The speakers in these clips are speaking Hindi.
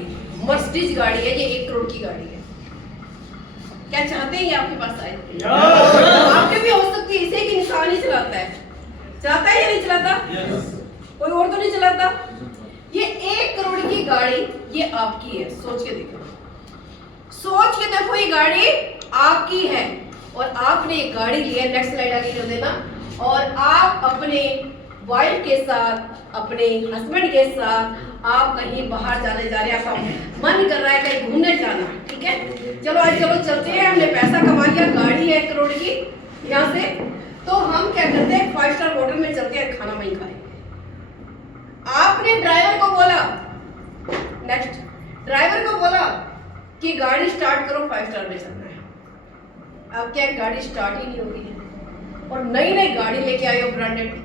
गाड़ी, मर्सिडीज गाड़ी है, ये 1 करोड़ की गाड़ी है। क्या चाहते हैं ये आपके पास आए? आपके भी हो सकती है, इसे एक इंसान ही चलाता है। चलाता है या नहीं चलाता? कोई और तो नहीं चलाता। ये 1 करोड़ की गाड़ी ये आपकी है। सोच के देखो, सोच के देखो, ये गाड़ी आपकी है और आपने ये गाड़ी ली है। नेक्स्ट स्लाइड आगे कर देना। और आप अपने वाइफ के साथ, अपने हस्बैंड के साथ आप कहीं बाहर जाने जा रहे हैं, आपका मन कर रहा है कहीं घूमने जाना, ठीक है? चलो आज चलो चलते हैं, हमने पैसा कमा लिया, गाड़ी है 1 करोड़ की यहाँ से, तो हम क्या करते हैं 5 स्टार होटल में चलते हैं, खाना वहीं खाएंगे। आपने ड्राइवर को बोला, नेक्स्ट ड्राइवर को बोला कि गाड़ी स्टार्ट करो, 5 स्टार में चलना है। अब क्या गाड़ी स्टार्ट ही नहीं होगी, और नई नई गाड़ी लेके आए हो ब्रांडेड,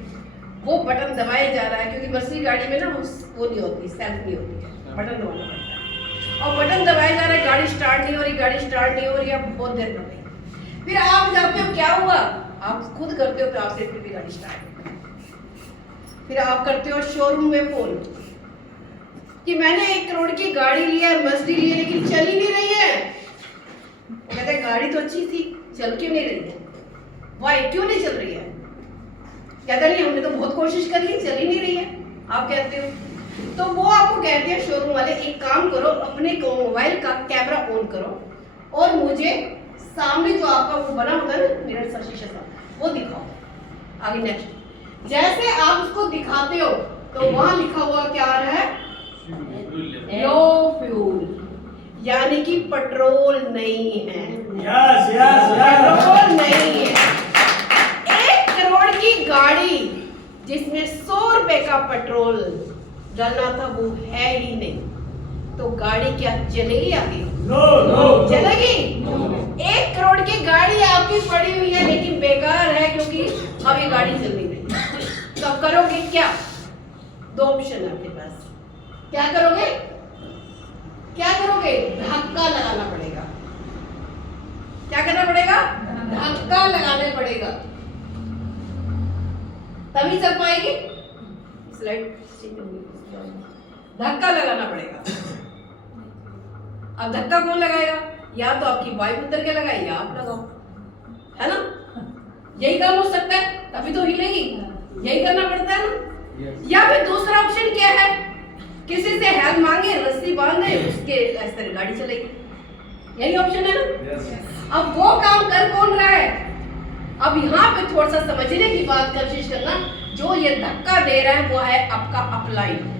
वो बटन दबाया जा रहा है क्योंकि मर्सिडीज गाड़ी में ना वो नहीं होती, सेल्फ नहीं होती है, बटन दबाना पड़ता है, और बटन दबाया जा रहा है, गाड़ी स्टार्ट नहीं हो रही, गाड़ी स्टार्ट नहीं हो रही, अब बहुत देर लग गई। फिर आप जाते हो, क्या हुआ, आप खुद करते हो तो आपसे फिर भी गाड़ी स्टार्ट नहीं। फिर आप करते हो शोरूम में फोन कि मैंने 1 करोड़ की गाड़ी ली है, मर्सिडीज ली है, लेकिन चल ही नहीं रही है। वो कहते हैं गाड़ी तो अच्छी थी, चल क्यों नहीं रही है, वाई क्यों नहीं चल रही है? कहता नहीं हमने तो बहुत कोशिश कर ली, चल ही नहीं रही है। आप कहते हो, तो वो आपको कहते हैं शोरूम वाले, एक काम करो, अपने मोबाइल का कैमरा ऑन करो और मुझे सामने जो आपका वो बना होता है ना मिरर सा, शीशा सा, वो दिखाओ। आगे नेक्स्ट, जैसे आप उसको दिखाते हो तो वहां लिखा हुआ क्या आ रहा है, लो फ्यूल, यानी कि पेट्रोल नहीं है। यस यस पेट्रोल नहीं है। 1 करोड़ की गाड़ी जिसमें 100 रुपए का पेट्रोल डालना था वो है ही नहीं, तो गाड़ी क्या चलेगी आगे? नो नो चलेगी? 1 करोड़ की गाड़ी आपकी पड़ी हुई है लेकिन बेकार है क्योंकि अब ये गाड़ी चल नहीं रही। तो अब करोगे क्या? 2 ऑप्शन है आपके पास, क्या करोगे? क्या करोगे? धक्का लगाना पड़ेगा। क्या करना पड़ेगा? धक्का लगाना पड़ेगा, तभी चल पाएगी। स्लाइड धक्का लगाना पड़ेगा। अब धक्का कौन लगाएगा? या तो आपकी वाइफ उतर के लगाए या आप लगाओ, है ना? यही काम हो सकता है, तभी तो हिलेगी, यही करना पड़ता है ना। या फिर दूसरा ऑप्शन क्या है, किसी से हेल्प मांगे, रस्सी बांधे, उसके ऐसे गाड़ी चलेगी, यही ऑप्शन है ना। अब वो काम कर कौन रहा है? अब यहाँ पे थोड़ा सा समझने की बात कोशिश करना, जो ये धक्का दे रहा है वो है आपका अपलाइन।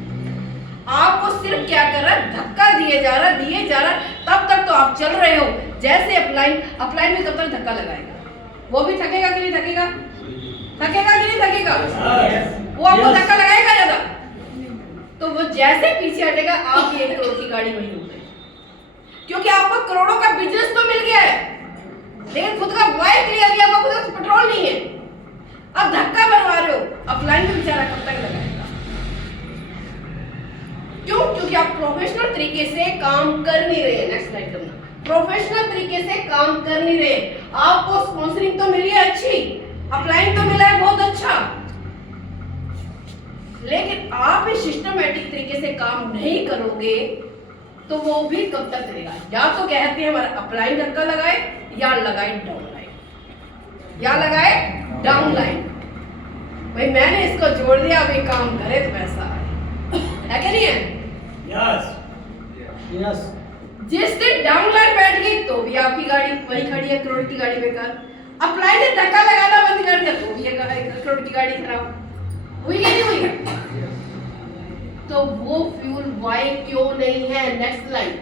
आपको सिर्फ क्या कर रहा है, धक्का दिए जा रहा, तब तक तो आप चल रहे हो। जैसे अपलाइन में कब तक धक्का लगाएगा, वो भी थकेगा कि नहीं थकेगा? थकेगा कि नहीं थकेगा? वो आपको धक्का लगाएगा ज्यादा, तो वो जैसे पीछे हटेगा आप 1 करोड़ की गाड़ी वहीं रुक गई, क्योंकि आपको करोड़ों का बिजनेस तो मिल गया है लेकिन खुद का वाई क्लियर नहीं, आपको खुद का पेट्रोल नहीं है। अब धक्का बनवा रहे हो, अपलाइन में बेचारा कब तक लगाएगा? क्यों? क्योंकि आप प्रोफेशनल तरीके से काम कर नहीं रहे। नेक्स्ट स्लाइड करना। प्रोफेशनल तरीके से काम कर नहीं रहे। आपको स्पॉन्सरिंग तो मिली है अच्छी, अपलाइन तो मिला है बहुत अच्छा, लेकिन आप इस सिस्टमैटिक तरीके से काम नहीं करोगे तो वो भी कब तक चलेगा? या तो कहते हैं हमारा अपलाइन धक्का लगाए या लगाए डाउन लाइन, या लगाए डाउन लाइन। भाई मैंने इसको जोड़ दिया, अभी काम करे तो पैसा है क्या नहीं है? Yes yes. जिस दिन डाउन लाइन बैठ गई तो भी आपकी गाड़ी वही खड़ी है, करोड़ की गाड़ी बेकार। अपलाइन ने धक्का लगाना बंद कर दिया तो भी 1 करोड़ की गाड़ी खराब हुई कि नहीं हुई? तो वो फ्यूल वाई क्यों नहीं है? Next line.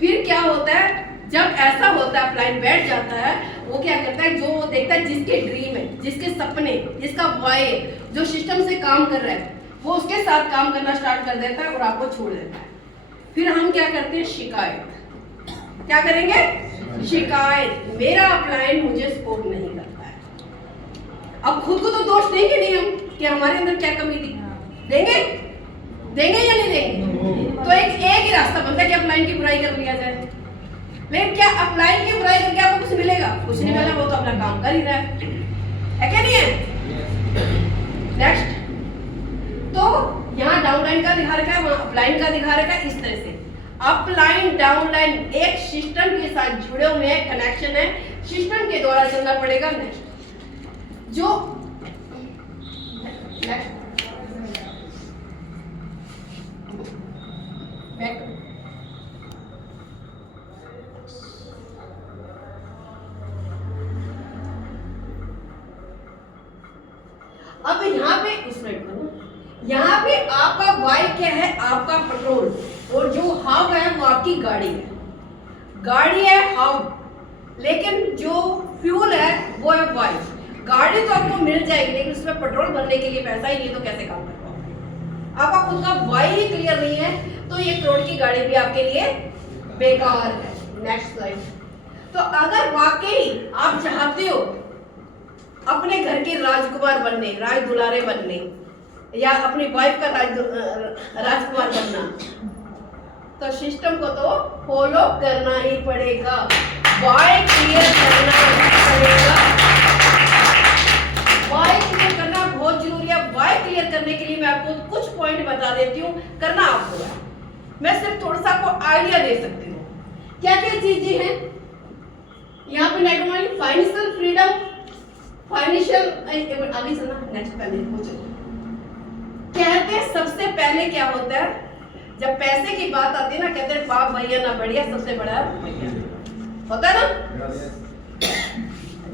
फिर क्या होता है जब ऐसा होता है, अपलाइन बैठ जाता है, वो क्या करता है, जो वो देखता है जिसके ड्रीम है, जिसके सपने, जिसका वाई है, जो सिस्टम से काम कर रहा है, वो उसके साथ काम करना स्टार्ट कर देता है और आपको छोड़ देता है। फिर हम क्या करते हैं, शिकायत। क्या करेंगे? शिकायत, मेरा अपलाइन मुझे सपोर्ट नहीं करता है। अब खुद को तो दोष देंगे नहीं हम कि हमारे अंदर क्या कमी थी, देंगे? देंगे या नहीं देंगे? तो एक ही रास्ता बनता है कि अपलाइन की बुराई कर लिया जाए। लेकिन क्या अपलाइन की बुराई करके आपको कुछ मिलेगा? कुछ नहीं मिलेगा, वो तो अपना काम कर ही रहा है क्या नहीं है? नेक्स्ट, तो यहाँ डाउन लाइन का दिखा रखा है, वहाँ अप लाइन का दिखा रखा है। इस तरह से अप लाइन डाउन लाइन एक सिस्टम के साथ जुड़े हुए हैं, कनेक्शन है, सिस्टम के द्वारा चलना पड़ेगा। नेक्स्ट जो बैक अब यहाँ पे उस साइड पर यहाँ पे आपका वाई क्या है, आपका पेट्रोल, और जो हाव है वो आपकी गाड़ी है। गाड़ी है हाव, लेकिन जो फ्यूल है वो है वाई। गाड़ी तो आपको मिल जाएगी, लेकिन उसमें पेट्रोल भरने के लिए पैसा ही नहीं, तो कैसे काम कर पाओगे? आपका खुद का वाई ही क्लियर नहीं है, तो ये करोड़ की गाड़ी भी आपके लिए बेकार है। Next slide. तो अगर वाकई आप चाहते हो अपने घर के राजकुमार बनने, राज दुलारे बनने, या अपनी वाइफ का राजकुमार बनना, तो सिस्टम को तो फॉलो करना ही पड़ेगा, वाई क्लियर करना ही पड़ेगा। वाई क्लियर करना बहुत जरूरी है। वाई क्लियर करने के लिए मैं आपको कुछ पॉइंट बता देती हूँ, करना आपको है। मैं सिर्फ थोड़ा सा आपको आइडिया दे सकती हूँ क्या क्या चीजें हैं यहाँ पे। नेट फाइनेंशियल फ्रीडम, फाइनेंशियल आगे चलना, नेक्स्ट पहले पूछो। कहते हैं सबसे पहले क्या होता है, जब पैसे की बात आती है ना, कहते हैं बाप भैया ना बढ़िया, सबसे बड़ा भैया होता है ना।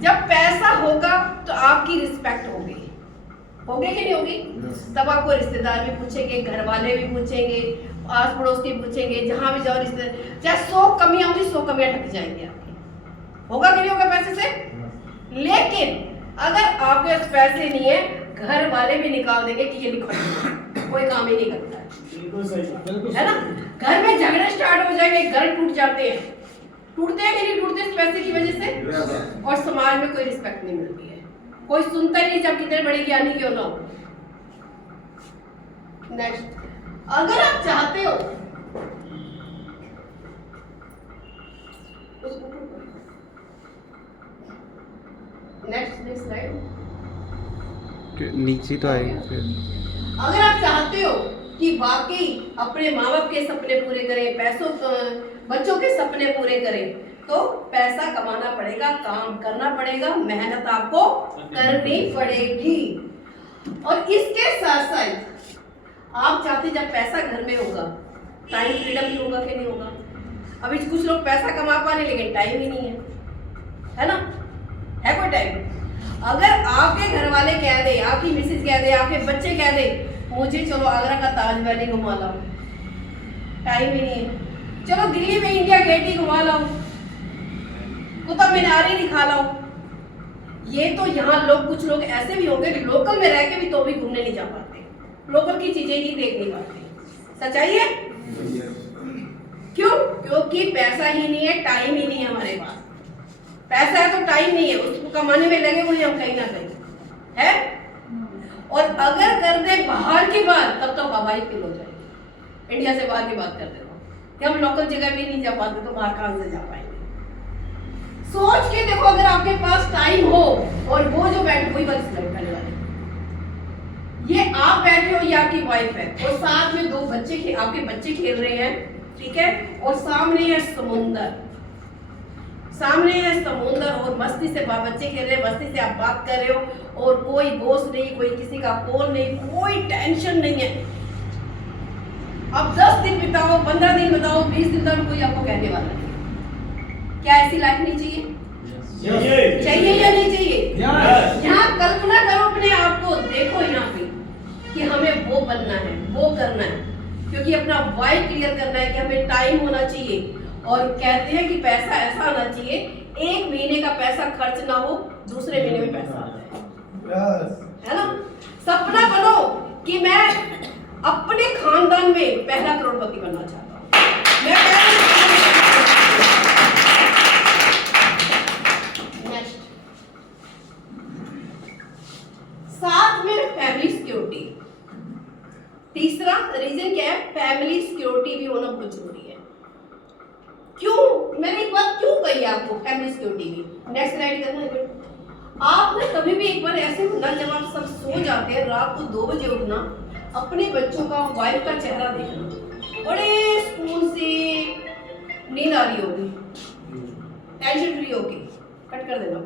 जब पैसा होगा तो आपकी रिस्पेक्ट होगी, होगी कि नहीं होगी? तब आपको रिश्तेदार भी पूछेंगे, घर वाले भी पूछेंगे, आस पड़ोस के पूछेंगे, जहां भी जाओ रिश्तेदार, चाहे 100 कमियां होंगी 100 कमियां ढक जाएंगी आपकी। होगा कि नहीं होगा पैसे से? लेकिन अगर आपके पास पैसे नहीं है, घर वाले भी निकाल देंगे कि ये लिखो, कोई काम ही नहीं करता है ना। घर में झगड़े स्टार्ट हो जाएंगे, घर टूट जाते हैं, टूटते हैं कि नहीं टूटते इस पैसे की वजह से, और समाज में कोई रिस्पेक्ट नहीं मिलती है, कोई सुनता ही नहीं, जब कितने बड़े ज्ञानी क्यों ना हो। नेक्स्ट, अगर आप चाहते हो नेक्स्ट स्लाइड, नीचे तो आएगी फिर। अगर आप चाहते हो कि वाकई अपने माँ बाप के सपने पूरे करें, बच्चों के सपने पूरे करें, तो पैसा कमाना पड़ेगा, काम करना पड़ेगा, मेहनत आपको करनी पड़ेगी। और इसके साथ साथ आप चाहते जब पैसा घर में होगा, टाइम फ्रीडम भी होगा कि नहीं होगा? अभी कुछ लोग पैसा कमा पा रहे लेकिन टाइम ही नहीं है ना? है कोई टाइम? अगर आपके घर वाले कह दे, आपकी मिसेज कह दे, आपके बच्चे कह दे, मुझे चलो आगरा का ताजमहल घुमा लाओ, टाइम ही नहीं है। चलो दिल्ली में इंडिया गेट ही घुमा लाओ, कुतुब मीनार ही दिखा लाओ, ये तो यहाँ लोग, कुछ लोग ऐसे भी होंगे लोकल में रह के भी तो भी घूमने नहीं जा पाते, लोकल की चीजें ही देख नहीं पाते। सच्चाई है? क्यों? क्योंकि पैसा ही नहीं है, टाइम ही नहीं है हमारे पास। पैसा है तो टाइम नहीं है, उसको कमाने में लगे हुए हम कहीं ना कहीं है। और अगर कर दे बाहर की बात, तब तो हवाई फेल हो जाएगी। इंडिया से बाहर की बात कर दे कि हम लोकल जगह भी नहीं जा पाते, तो बाहर कहां से जा पाएंगे? सोच के देखो, अगर आपके पास टाइम हो, और वो जो बैठे वही वाली स्लाइड पहले वाली, ये आप बैठे हो, ये आपकी वाइफ है, और साथ में 2 बच्चे आपके बच्चे खेल रहे हैं, ठीक है, और सामने है समुंदर, सामने है समुंदर, और मस्ती से बच्चे खेल रहे हैं, मस्ती से आप बात कर रहे हो, और कोई बॉस नहीं, कोई किसी का कॉल नहीं, कोई टेंशन नहीं है। अब 10 दिन बिताओ, 15 दिन बिताओ, 20 दिन तक कोई आपको कहने वाला नहीं। क्या ऐसी लाइफ नहीं चाहिए? चाहिए या नहीं चाहिए? यहाँ कल्पना करो अपने आप को, देखो यहाँ पे कि हमें वो बनना है, वो करना है, क्योंकि अपना वाई क्लियर करना है कि हमें टाइम होना चाहिए। और कहते हैं कि पैसा ऐसा आना चाहिए, 1 महीने का पैसा खर्च ना हो, दूसरे महीने में पैसा आ जाए, है ना? सपना बनो कि मैं अपने खानदान में पहला करोड़पति बनना चाहता हूँ, मैं नेक्स्ट, साथ में फैमिली सिक्योरिटी। तीसरा रीजन क्या है? फैमिली सिक्योरिटी भी होना बहुत जरूरी है। क्यों? मैंने एक बात क्यों कही आपको, फैमिली सिक्योरिटी भी। नेक्स्ट स्लाइड करना है। आपने कभी भी एक बार ऐसे होना, जब आप सब सो जाते हैं, रात को 2 बजे उठना, अपने बच्चों का, वाइफ का चेहरा देखना, बड़े सुकून से नींद आ रही होगी, टेंशन फ्री होगी, कट कर देना।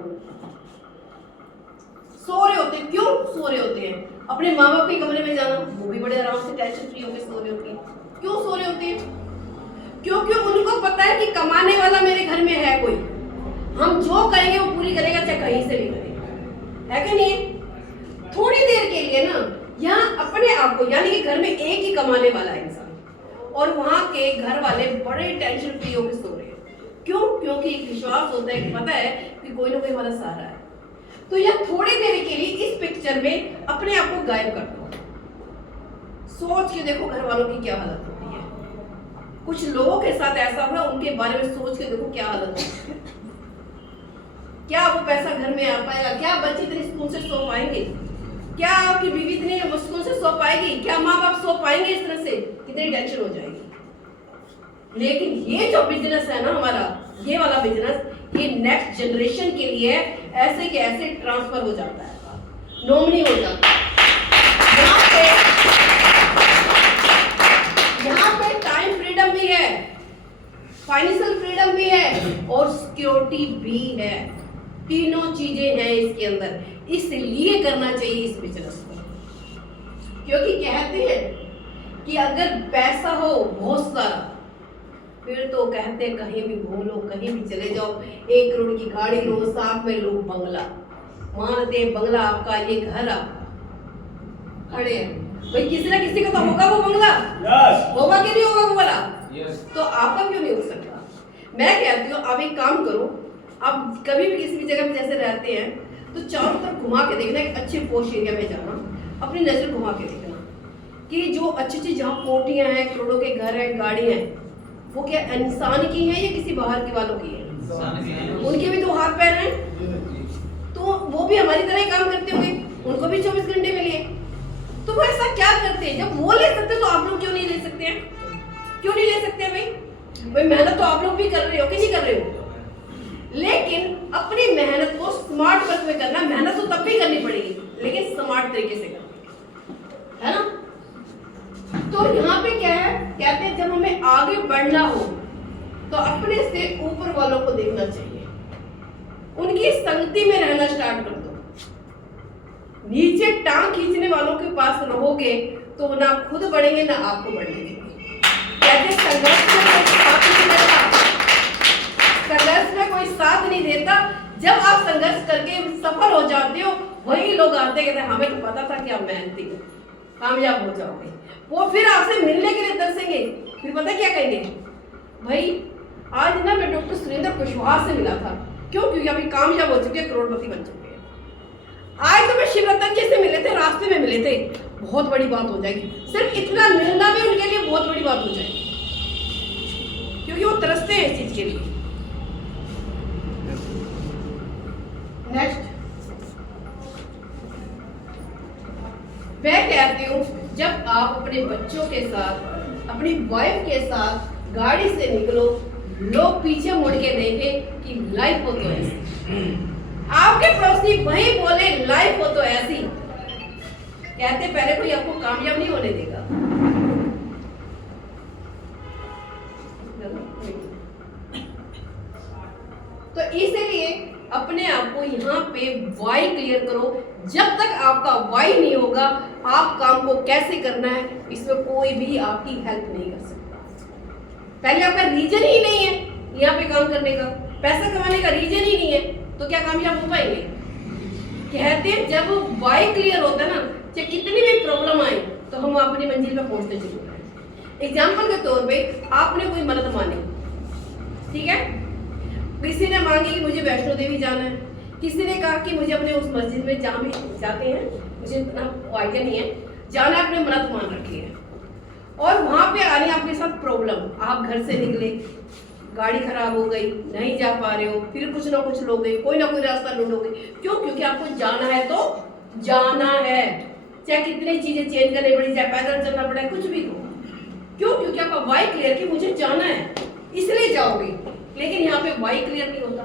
सो रहे होते हैं, क्यों सो रहे होते हैं? अपने माँ बाप के कमरे में जाना, वो भी बड़े आराम से टेंशन फ्री होकर सो रहे होते हैं। क्यों सो रहे होते हैं? क्योंकि उनको पता है कि कमाने वाला मेरे घर में है कोई, हम जो कहेंगे वो पूरी करेगा, चाहे कहीं से भी करेगा, है कि नहीं? थोड़ी देर के लिए ना यहाँ अपने आप को, यानी कि घर में एक ही कमाने वाला है इंसान, और वहां के घर वाले बड़े टेंशन फ्री होकर सो रहे हैं। क्यों? क्योंकि एक विश्वास होता है कि पता है कि कोई ना कोई हमारा सहारा है। तो यह थोड़ी देर के लिए इस पिक्चर में अपने आप को गायब कर दो, सोच के देखो घर वालों की क्या हालत होती है। कुछ लोगों के साथ ऐसा हुआ, उनके बारे में सोच के देखो क्या हालत होती है। क्या वो पैसा घर में आ पाएगा? क्या बच्चे इतने सुकून से सो पाएंगे? क्या आपकी बीवी इतने सुकून से सो पाएगी? क्या माँ बाप सो पाएंगे? इस तरह से कितनी टेंशन हो जाएगी। लेकिन ये जो बिजनेस है ना हमारा, ये वाला बिजनेस, ये नेक्स्ट जनरेशन के लिए ऐसे के ऐसे ट्रांसफर हो जाता है, नॉमिनी हो जाता है। यहाँ पे टाइम फ्रीडम भी है, फाइनेंशियल फ्रीडम भी है और सिक्योरिटी भी है। तीनों चीजें हैं इसके अंदर, इसलिए करना चाहिए इस बिजनेस को। क्योंकि कहते हैं कि अगर पैसा हो बहुत सारा, फिर तो कहते हैं कहीं भी घूमो, कहीं भी चले जाओ, 1 करोड़ की गाड़ी लो, साथ में लो बंगला, मानते बंगला आपका, ये घर आपका, खड़े हैं भाई, किसी ना किसी का तो होगा वो बंगला, होगा कि नहीं होगा वो वाला? तो आपका क्यों नहीं हो सकता? मैं कहती हूँ आप एक काम करो, आप कभी भी किसी भी जगह में जैसे रहते हैं तो चारों तरफ घुमा के देखना, एक अच्छे पोश एरिया में जाना, अपनी नजर घुमा के देखना कि जो अच्छी चीज, जहाँ कोठियां हैं, करोड़ों के घर हैं, गाड़ियां हैं, वो क्या इंसान की है या किसी बाहर के वालों की है? उनके भी तो हाथ पैर हैं, तो वो भी हमारी तरह ही काम करते होंगे, उनको भी 24 घंटे मिले। तो वो ऐसा क्या करते हैं? जब वो ले सकते तो आप लोग क्यों नहीं ले सकते हैं? क्यों नहीं ले सकते भाई? मेहनत तो आप लोग भी कर रहे हो कि नहीं कर रहे हो, लेकिन अपनी मेहनत को स्मार्ट वर्क में करना। मेहनत तो तब भी करनी पड़ेगी, लेकिन स्मार्ट तरीके से करना है ना। तो यहाँ पे क्या है, कहते हैं जब हमें आगे बढ़ना हो तो अपने से ऊपर वालों को देखना चाहिए, उनकी संगति में रहना स्टार्ट कर दो। नीचे टांग खींचने वालों के पास रहोगे तो ना खुद बढ़ेंगे ना आपको बढ़ने देंगे। कहते संघर्ष में कोई साथ नहीं देता, संघर्ष में कोई साथ नहीं देता। जब आप संघर्ष करके सफल हो जाते हो, वही लोग आते कहते हैं हमें तो पता था कि आप मेहनती हो, कामयाब हो जाओगे। वो फिर आपसे मिलने के लिए तरसेंगे, फिर पता क्या कहेंगे, भाई आज ना मैं डॉक्टर सुरेंद्र कुशवाहा से मिला था। क्यों? क्योंकि अभी कामयाब हो चुके हैं, करोड़पति बन चुके हैं। आज तो मैं शिवरतन जी से मिले थे, रास्ते में मिले थे, बहुत बड़ी बात हो जाएगी। सिर्फ इतना मिलना भी उनके लिए बहुत बड़ी बात हो जाएगी, क्योंकि वो तरसते हैं इस चीज के लिए। नेक्स्ट मैं कहती हूँ, जब आप अपने बच्चों के साथ, अपनी वाइफ के साथ गाड़ी से निकलो, लोग पीछे मुड़ के देखें कि लाइफ हो तो ऐसी। आपके पड़ोसी वही बोले लाइफ हो तो ऐसी, कहते पहले कोई आपको कामयाब नहीं होने देगा। तो इसीलिए अपने आप को यहाँ पे वाई क्लियर करो। जब तक आपका वाई नहीं होगा, आप काम को कैसे करना है इसमें कोई भी आपकी हेल्प नहीं कर सकता। पहले आपका रीजन ही नहीं है यहाँ पे काम करने का, पैसा कमाने का रीजन ही नहीं है, तो क्या कामयाब हो पाएंगे? कहते हैं जब वाई क्लियर होता है ना, चाहे कितनी भी प्रॉब्लम आए तो हम अपनी मंजिल पे पहुंचते जरूर हैं। एग्जाम्पल के तौर पे आपने कोई मदद मांगी, ठीक है, किसी ने मांगी कि मुझे वैष्णो देवी जाना है, किसी ने कहा कि मुझे अपने उस मस्जिद में जहाँ भी जाते हैं, मुझे इतना आइडिया नहीं है, जाना है, अपने मन्नत मान रखी है, और वहाँ पे आने आपके साथ प्रॉब्लम, आप घर से निकले, गाड़ी खराब हो गई, नहीं जा पा रहे हो, फिर कुछ ना कुछ लोगे, कोई ना कोई रास्ता ढूंढोगे। क्यों? क्योंकि आपको जाना है तो जाना है, चाहे कितनी चीजें चेंज करनी पड़ी, चाहे पैदल चलना पड़े, कुछ भी हो। क्यों? क्योंकि आपका वाई क्लियर कि मुझे जाना है, इसलिए जाओगे। लेकिन यहाँ पे वाई क्लियर नहीं होता।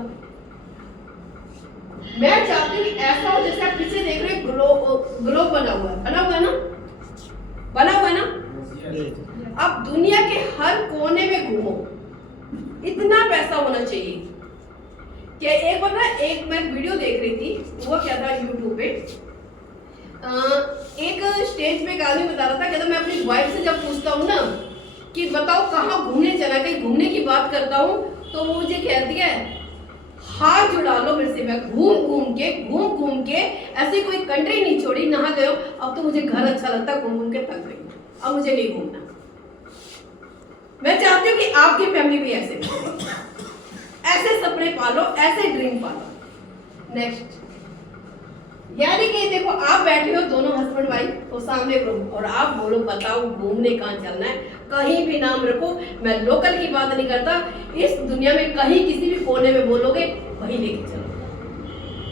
मैं चाहती हूँ ऐसा हो जैसे आप पीछे देख रहे हो, ग्लोब बना हुआ है ना, बना हुआ है ना। अब दुनिया के हर कोने में घूमो, इतना पैसा होना चाहिए कि एक बार ना एक मैं वीडियो देख रही थी, वो क्या था यूट्यूब पे, एक स्टेज पे एक आदमी बता रहा था, कहता मैं अपनी वाइफ से जब पूछता हूँ ना कि बताओ कहाँ घूमने चला, कहीं घूमने की बात करता हूँ, तो वो मुझे कहती है हाथ जुड़ा लो मेरे से, मैं घूम घूम के ऐसी कोई कंट्री नहीं छोड़ी, नहा गए हो, अब तो मुझे घर अच्छा लगता है, घूम घूम के थक गई, अब मुझे नहीं घूमना। मैं चाहती हूँ कि आपकी फैमिली भी ऐसे सपने पालो, ऐसे ड्रीम पालो। नेक्स्ट, यानी कि देखो आप बैठे हो दोनों हस्बैंड वाइफ और सामने रूम, और आप बोलो बताओ घूमने कहाँ चलना है, कहीं भी नाम रखो, मैं लोकल की बात नहीं करता, इस दुनिया में कहीं किसी भी कोने में बोलोगे वहीं लेके चलो।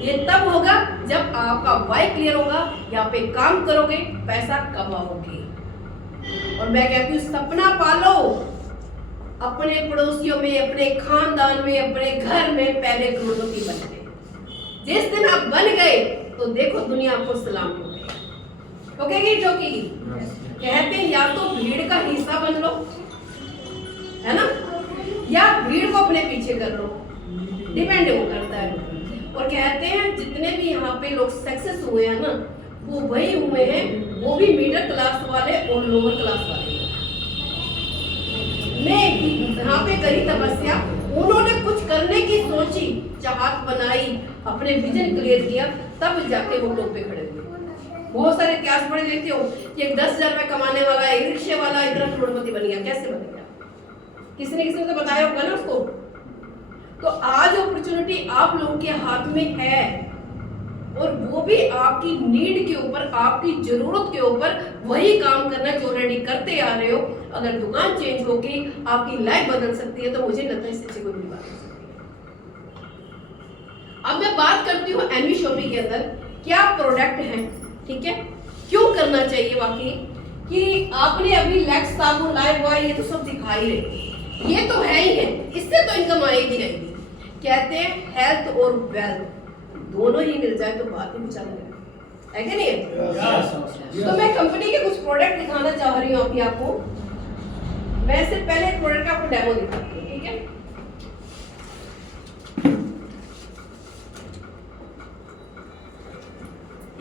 ये तब होगा जब आपका वाई क्लियर होगा, यहाँ पे काम करोगे, पैसा कमाओगे। और मैं कहती हूँ सपना पालो, अपने पड़ोसियों में, अपने खानदान में, अपने घर में पहले करोड़पति बन गए। जिस दिन आप बन गए तो देखो दुनिया आपको सलाम ठोकेगी, ठोकेगी। कहते हैं या तो भीड़ का हिस्सा बन लो, है ना, या भीड़ को अपने पीछे कर लो, डिपेंड वो करता है। और कहते हैं जितने भी यहाँ पे लोग सक्सेस हुए हैं ना, वो वही हुए हैं, वो भी मिडिल क्लास वाले और लोअर क्लास वाले। मैं यहाँ पे करी तपस्या, उन्होंने कुछ करने की सोची, चाहत बनाई, अपने विजन क्लियर किया, तब जाके वो टॉप पे खड़े हुए। बहुत सारे इतिहास पढ़े देखते हो कि एक 10,000 रुपए कमाने वाला, एक रिक्शे वाला इतना करोड़पति बन गया, कैसे बन गया? किसी ने तो बताया होगा ना उसको। तो आज अपॉर्चुनिटी आप लोगों के हाथ में है, और वो भी आपकी नीड के ऊपर, आपकी जरूरत के ऊपर वही काम करना जो ऑलरेडी करते आ रहे हो। अगर दुकान चेंज होगी, आपकी लाइफ बदल सकती है, तो मुझे लगता है इससे अच्छी कोई बात नहीं। अब मैं बात करती हूँ एनवी शॉपिंग के अंदर क्या प्रोडक्ट हैं, ठीक है, क्यों करना चाहिए वाकई, कि आपने अभी लैक्स साबुन, लाइफ बॉय, ये तो सब दिखाई रहे, ये तो है ही है, इससे तो इनकम आएगी आएगी। कहते हैं हेल्थ और वेल्थ दोनों ही मिल जाए तो बात ही चल रही है कि नहीं है? तो मैं कंपनी के कुछ प्रोडक्ट दिखाना चाह रही हूँ अभी आपको। मैं इससे पहले एक प्रोडक्ट का आपको डेमो दिखाती हूँ, ठीक है।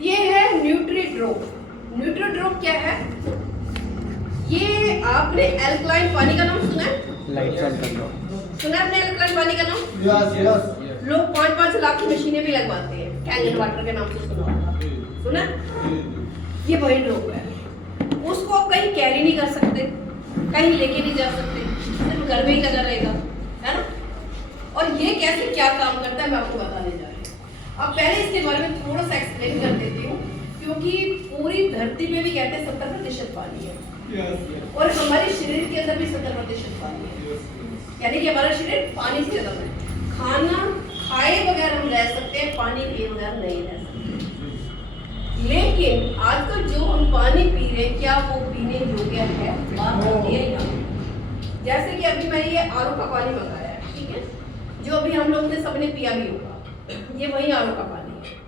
ये है न्यूट्रीड्रॉप। न्यूट्रीड्रॉप क्या है? ये आपने एल्कलाइन पानी का नाम सुना है? सुना है आपने एल्कलाइन पानी का नाम? Yes yes. लोग 5-5 लाख की मशीनें भी लगवाते हैं, कैंगन वाटर के नाम से सुना? ये वही ड्रॉप है। उसको आप कहीं कैरी नहीं कर सकते, कहीं लेके नहीं जा सकते, सिर्फ घर में ही लगा रहेगा, है ना। और ये कैसे क्या काम करता है मैं आपको बताने जा रही हूँ। अब पहले इसके बारे में थोड़ा सा एक्सप्लेन कर देती हूँ, क्योंकि पूरी धरती में भी कहते हैं 70% पानी है, और हमारे शरीर के अंदर भी 70% पानी है, यानी कि हमारा शरीर पानी से ज्यादा है। खाना खाए बगैर हम रह सकते हैं, पानी पिए बगैर नहीं रह सकते। लेकिन आजकल जो हम पानी पी रहे हैं, क्या वो पीने योग्य है? बात होती है यहाँ। जैसे कि अभी मैंने ये आरओ का पानी मंगाया है, ठीक है, जो अभी हम लोग ने सबने पिया भी होगा, ये वही आरओ का पानी है।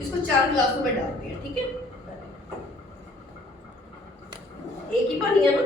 इसको 4 गिलासों में डालते हैं, ठीक है, एक ही पानी है ना।